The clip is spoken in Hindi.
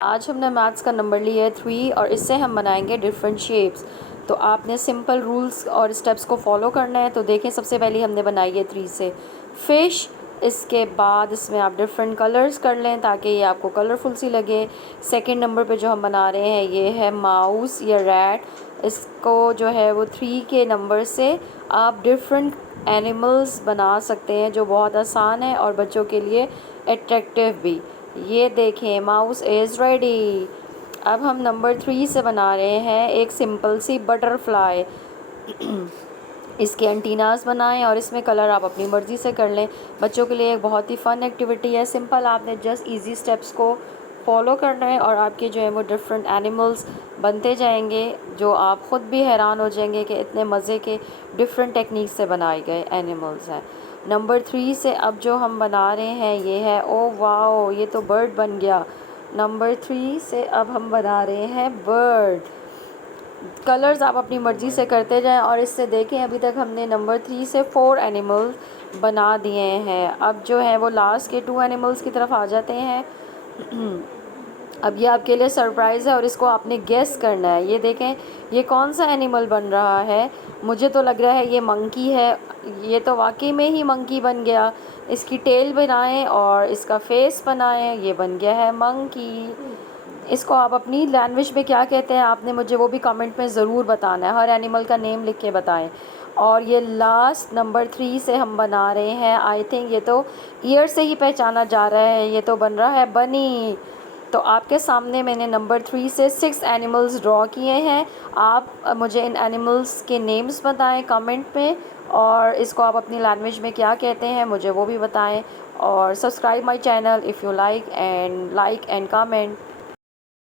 आज हमने मैथ्स का नंबर लिया है 3 और इससे हम बनाएंगे डिफरेंट शेप्स। तो आपने सिंपल रूल्स और स्टेप्स को फॉलो करना है। तो देखें, सबसे पहले हमने बनाई है 3 से फ़िश। इसके बाद इसमें आप डिफरेंट कलर्स कर लें ताकि ये आपको कलरफुल सी लगे। सेकंड नंबर पे जो हम बना रहे हैं ये है माउस या रैट। इसको जो है वो 3 के नंबर से आप डिफरेंट एनिमल्स बना सकते हैं, जो बहुत आसान है और बच्चों के लिए अट्रैक्टिव भी। ये देखें, माउस इज़ रेडी। अब हम नंबर 3 से बना रहे हैं एक सिंपल सी बटरफ्लाई। इसके एंटीनास बनाएं और इसमें कलर आप अपनी मर्ज़ी से कर लें। बच्चों के लिए एक बहुत ही फ़न एक्टिविटी है। सिंपल आपने जस्ट इजी स्टेप्स को फॉलो करना है और आपके जो है वो डिफरेंट एनिमल्स बनते जाएंगे, जो आप ख़ुद भी हैरान हो जाएंगे कि इतने मज़े के डिफरेंट टेक्निक से बनाए गए एनिमल्स हैं। नंबर 3 से अब जो हम बना रहे हैं ये है, ओ वाओ, ये तो बर्ड बन गया। नंबर 3 से अब हम बना रहे हैं बर्ड। कलर्स आप अपनी मर्ज़ी से करते जाएं और इससे देखें, अभी तक हमने नंबर 3 से 4 एनिमल्स बना दिए हैं। अब जो है वो लास्ट के 2 एनिमल्स की तरफ आ जाते हैं। अब ये आपके लिए सरप्राइज़ है और इसको आपने गेस करना है। ये देखें, ये कौन सा एनिमल बन रहा है। मुझे तो लग रहा है ये मंकी है। ये तो वाकई में ही मंकी बन गया। इसकी टेल बनाएं और इसका फेस बनाएं, ये बन गया है मंकी। इसको आप अपनी लैंग्वेज में क्या कहते हैं आपने मुझे वो भी कमेंट में ज़रूर बताना है। हर एनिमल का नेम लिख के बताएं। और ये लास्ट नंबर 3 से हम बना रहे हैं, आई थिंक ये तो ईयर से ही पहचाना जा रहा है, ये तो बन रहा है बनी। तो आपके सामने मैंने नंबर 3 से 6 एनिमल्स ड्रॉ किए हैं। आप मुझे इन एनिमल्स के नेम्स बताएं कमेंट में, और इसको आप अपनी लैंग्वेज में क्या कहते हैं मुझे वो भी बताएं। और subscribe my channel if you like and comment.